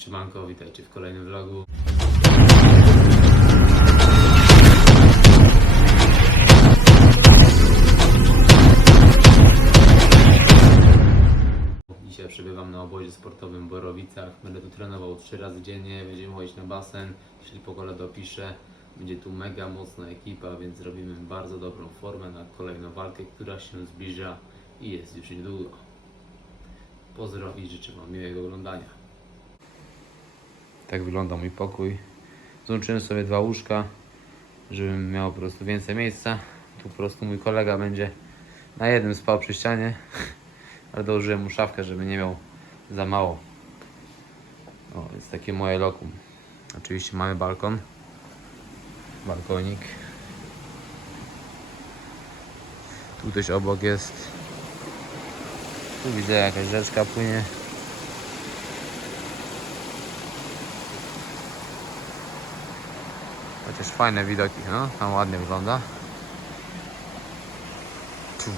Siemanko, witajcie w kolejnym vlogu. Dzisiaj przebywam na obozie sportowym w Borowicach. Będę tu trenował trzy razy dziennie, będziemy chodzić na basen. Jeśli pogoda dopisze, będzie tu mega mocna ekipa, więc zrobimy bardzo dobrą formę na kolejną walkę, która się zbliża i jest już niedługo. Pozdro i życzę Wam miłego oglądania. Tak wygląda mój pokój. Złączyłem sobie dwa łóżka, żebym miał po prostu więcej miejsca. Tu po prostu mój kolega będzie na jednym spał przy ścianie, ale dołożyłem mu szafkę, żeby nie miał za mało. O, jest takie moje lokum. Oczywiście mamy balkon. Balkonik. Tu też obok jest. Tu widzę jakaś rzeczka płynie. Chociaż fajne widoki, no, tam ładnie wygląda. Tu.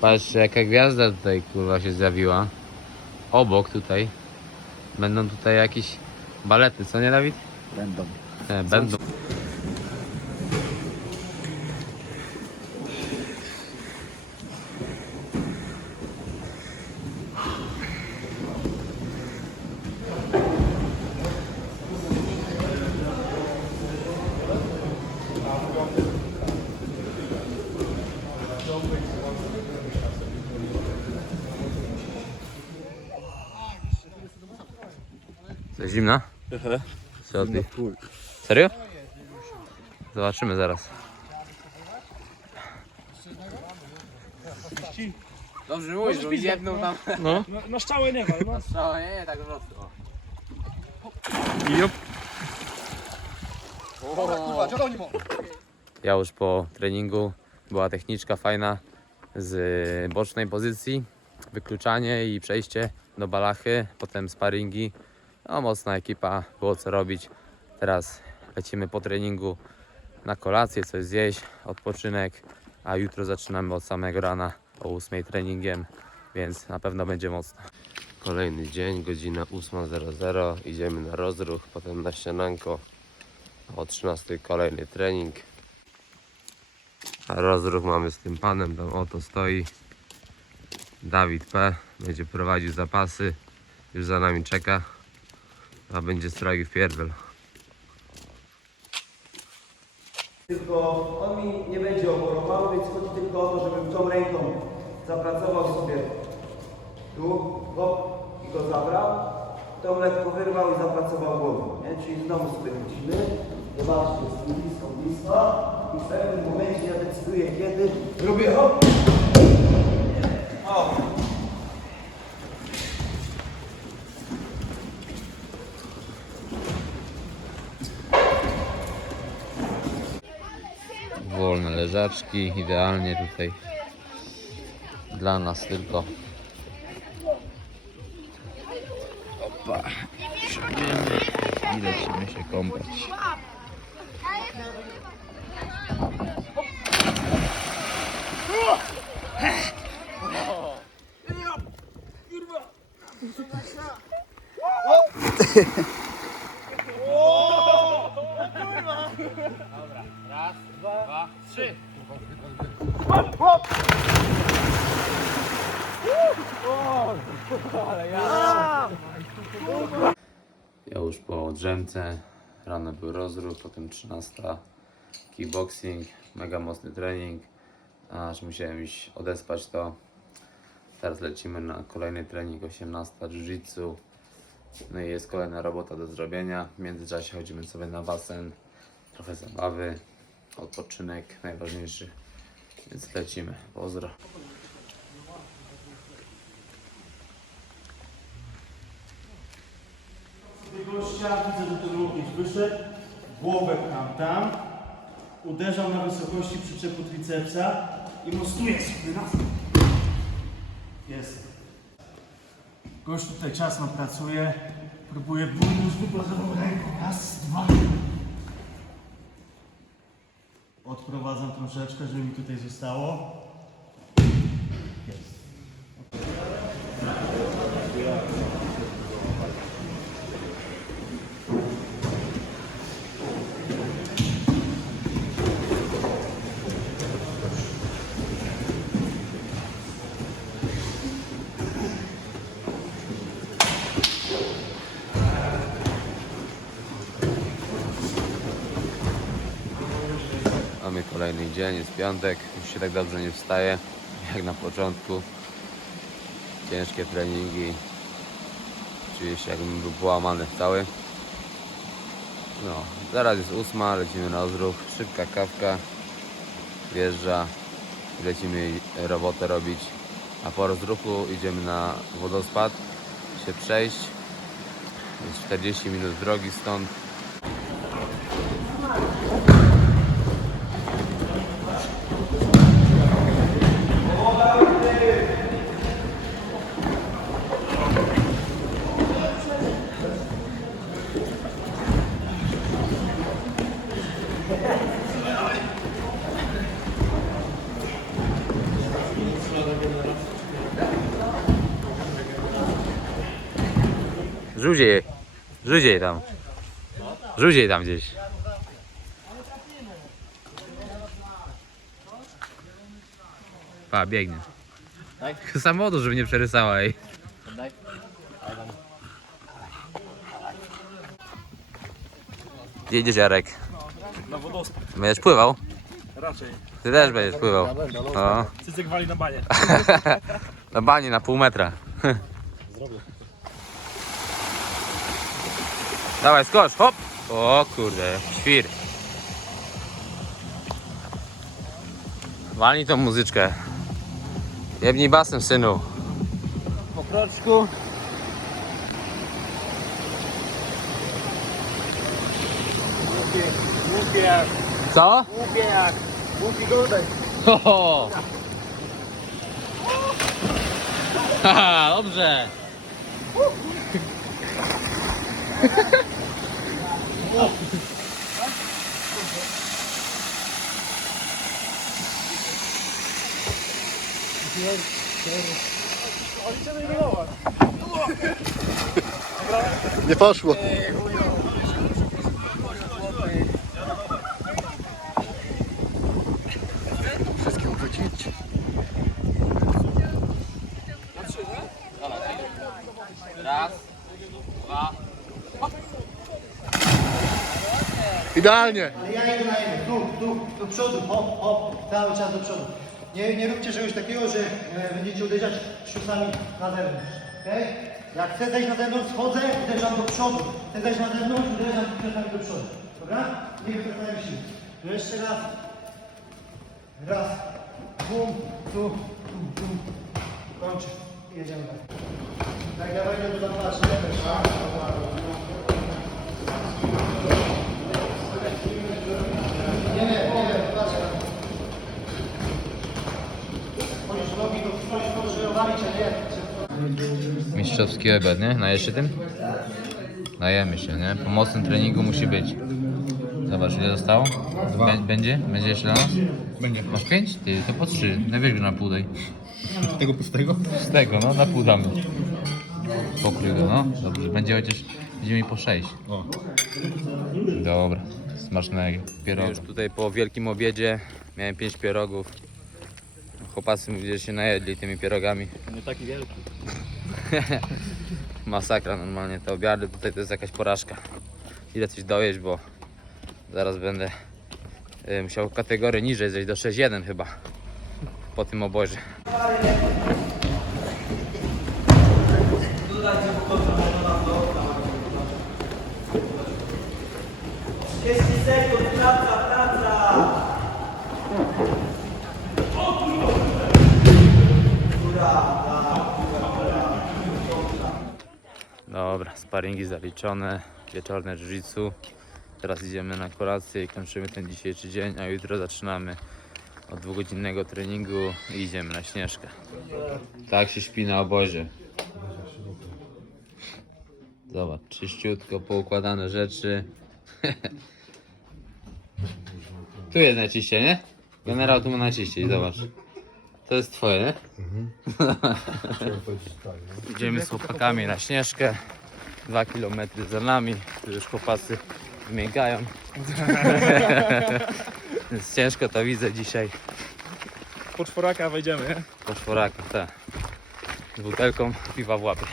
Patrzcie jaka gwiazda tutaj kurwa się zjawiła. Obok tutaj. Będą tutaj jakieś balety, co nie Dawid? Będą. Nie, będą. Zimna? Co ty? Serio? Zobaczymy zaraz. Dobrze mówisz, bo jedną tam. No. No, no szczałe nie ma, no. No nie, nie, tak nie ma? Ja już po treningu była techniczka fajna z bocznej pozycji, wykluczanie i przejście do balachy, potem sparingi. No mocna ekipa, było co robić. Teraz lecimy po treningu na kolację, coś zjeść, odpoczynek, a jutro zaczynamy od samego rana o 8 treningiem, więc na pewno będzie mocno. Kolejny dzień, godzina 8.00, idziemy na rozruch, potem na śniadanko, o 13 kolejny trening. A rozruch mamy z tym panem, tam oto stoi. Dawid P. Będzie prowadził zapasy. Już za nami czeka. A będzie strogi w pierdol. Tylko on mi nie będzie oporował, więc chodzi tylko o to, żebym tą ręką zapracował sobie tu, hop, i go zabrał, tą lekko wyrwał i zapracował głową, nie? Czyli znowu sobie chodzimy, zobaczcie, jest blisko, blisko. I w pewnym momencie ja decyduję kiedy, robię hop, o, Wolne leżaczki, idealnie tutaj dla nas tylko. Opa, siądziemy i lecimy się kąpać. Dwa, trzy. Ja już po drzemce, rano był rozruch, potem 13 kickboxing, mega mocny trening, aż musiałem iść odespać to. Teraz lecimy na kolejny trening, 18 jiu-jitsu, no i jest kolejna robota do zrobienia. W międzyczasie chodzimy sobie na basen, trochę zabawy, odpoczynek najważniejszy, więc lecimy, pozdro. Gościa, widzę, że ten również wyszedł, głowę tam, tam, uderzał na wysokości przyczepu tricepsa i mostuje sobie Jest. Gość tutaj ciasno pracuje, próbuje burnąć wykładową ręką, raz, dwa. Odprowadzam troszeczkę, żeby mi tutaj zostało. Jest. Mamy kolejny dzień, jest piątek, już się tak dobrze nie wstaje jak na początku. Ciężkie treningi, czuję się jakbym był połamany cały. No, zaraz jest ósma, lecimy na odruch, szybka kawka, wjeżdża, lecimy robotę robić. A po rozruchu idziemy na wodospad, się przejść, jest 40 minut drogi stąd. Jej, rzuć jej tam. Rzuć jej tam gdzieś. Pa, biegnie. Samochodu, żeby nie przerysała jej. Idziesz Jarek? Na wodospad. Będziesz pływał? Raczej. Ty też będziesz pływał. No. Cycek wali na banie. Na banie na pół metra. Zrobię. Dawaj, skocz, hop! O kurde, świr. Walnij tą muzyczkę. Jebnij basem, synu. Po kroczku. Głupie jak, Co? głupie jak. Głupi. Ho, ho. Haha, dobrze. Nie poszło. Idealnie. Ale ja idę na jedno, tu, tu, do przodu, hop, hop, cały czas do przodu. Nie, nie róbcie czegoś takiego, że e, będziecie uderzać szusami na zewnątrz, okej? Jak chcę zejść na zewnątrz, schodzę, uderzam do przodu. Chcę zejść na zewnątrz, uderzam szusami do przodu, dobra? Nie wypracujemy sił. To jeszcze raz. Raz, bum, tu, tu. Kończy. I jedziemy dalej. Tak, ja wejdę do zapaszy, nie też, tak? Nie, nie, nie, patrzę. Możesz nogi do ktoś może walić, a nie. Mistrzowski obiad, nie? Najesz się tym? Najemy się, nie? Po mocnym treningu musi być. Zobacz, ile zostało? Bę- Będzie? Będzie jeszcze dla nas? Będzie. Masz pięć? Ty, to po trzy. Najwyżej go na pół daj. Tego pustego? Z tego, no, na pół damy. Pokryj go, no. Dobrze, będzie chociaż, będziemy po sześć. Dobra, smacznego pieroga. Już tutaj po wielkim obiedzie miałem pięć pierogów. Chłopacy że się najedli tymi pierogami. Nie taki wielki. Masakra normalnie, te obiady tutaj to jest jakaś porażka. Ile coś dojeść, bo zaraz będę y, musiał kategorię niżej zejść do 6.1 chyba po tym obozie. Sparingi zaliczone, wieczorne jiu-jitsu. Teraz idziemy na kolację i kończymy ten dzisiejszy dzień, a jutro zaczynamy od dwugodzinnego treningu i idziemy na Śnieżkę. Tak się śpi na obozie. Zobacz, czyściutko poukładane rzeczy. tu jest najczyściej, nie? Generał tu ma najczyściej, zobacz. To jest twoje, nie? Idziemy z chłopakami na Śnieżkę. Dwa kilometry za nami. Tu już chłopacy wymiękają. Więc ciężko to widzę dzisiaj. Po czworaka wejdziemy, nie? Po czworaka, tak. Z butelką piwa w łapie.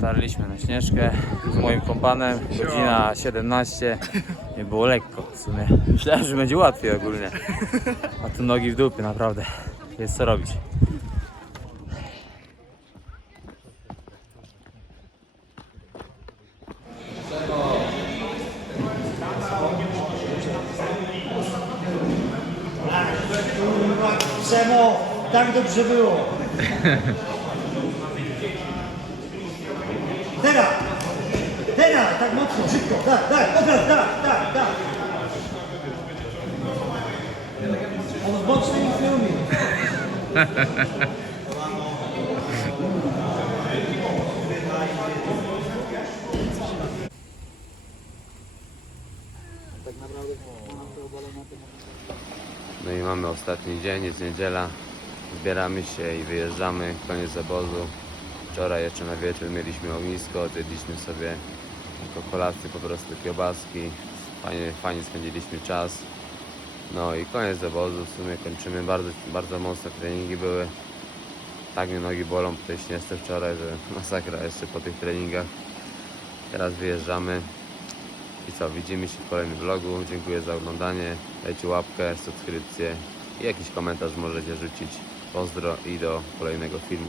Dotarliśmy na Śnieżkę z moim kompanem, godzina 17. Nie było lekko w sumie. Myślałem, że będzie łatwiej ogólnie. A tu nogi w dupie, naprawdę. Jest co robić. Przemo, tak dobrze było. Teraz, teraz, tak tak, tak, tak, tak, tak. On w bocznej nic. No i mamy ostatni dzień, jest niedziela. Zbieramy się i wyjeżdżamy. Koniec obozu. Wczoraj jeszcze na wieczór mieliśmy ognisko, zjedliśmy sobie jako kolację po prostu kiełbaski. Fajnie, fajnie spędziliśmy czas. No i koniec obozu, w sumie kończymy. Bardzo, bardzo mocne treningi były. Tak mnie nogi bolą po tej śnieżce wczoraj, że masakra jeszcze po tych treningach. Teraz wyjeżdżamy. I co, widzimy się w kolejnym vlogu. Dziękuję za oglądanie. Dajcie łapkę, subskrypcję i jakiś komentarz możecie rzucić. Pozdro i do kolejnego filmu.